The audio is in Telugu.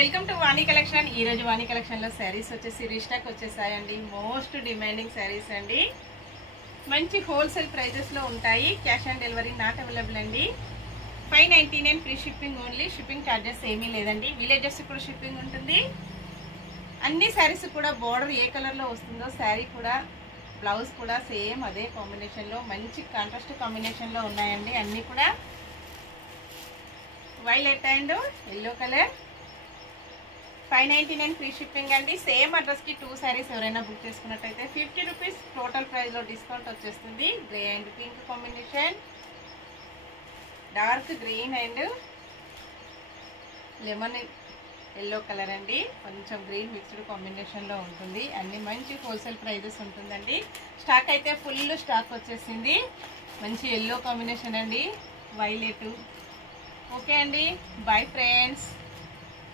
Welcome to Vani collection. ఈ రోజు వాణి కలెక్షన్ లో శారీస్ వచ్చేసి రీస్టాక్ వచ్చేసాయండి. మోస్ట్ డిమాండింగ్ శారీస్ అండి. మంచి హోల్సేల్ ప్రైజెస్ లో ఉంటాయి. Cash on delivery not available అండి. 599 free shipping only. Shipping charges ఏమీ లేదండి. విలేజెస్ కూడా షిప్పింగ్ ఉంటుంది. అన్ని శారీస్ కూడా బోర్డర్ ఏ కలర్ లో వస్తుందో శారీ కూడా బ్లౌజ్ కూడా సేమ్ అదే కాంబినేషన్ లో మంచి కాంట్రాస్ట్ కాంబినేషన్ లో ఉన్నాయండి. అన్ని కూడా violet and yellow colour. 599 free shipping అండి. సేమ్ అడ్రస్ కి 2 శారీస్ ఎవరైనా బుక్ చేసుకున్నట్టయితే 50 రూపీస్ టోటల్ ప్రైస్ లో డిస్కౌంట్ వచ్చేస్తుంది. Grey and pink combination, dark green and lemon yellow colour అండి. కొంచెం గ్రీన్ మిక్స్డ్ కాంబినేషన్ లో ఉంటుంది. అన్ని మంచి హోల్సేల్ ప్రైజెస్ ఉంటుందండి. స్టాక్ అయితే ఫుల్ స్టాక్ వచ్చేసింది. మంచి ఎల్లో కాంబినేషన్ అండి, వైలెట్. ఓకే అండి, బై ఫ్రెండ్స్.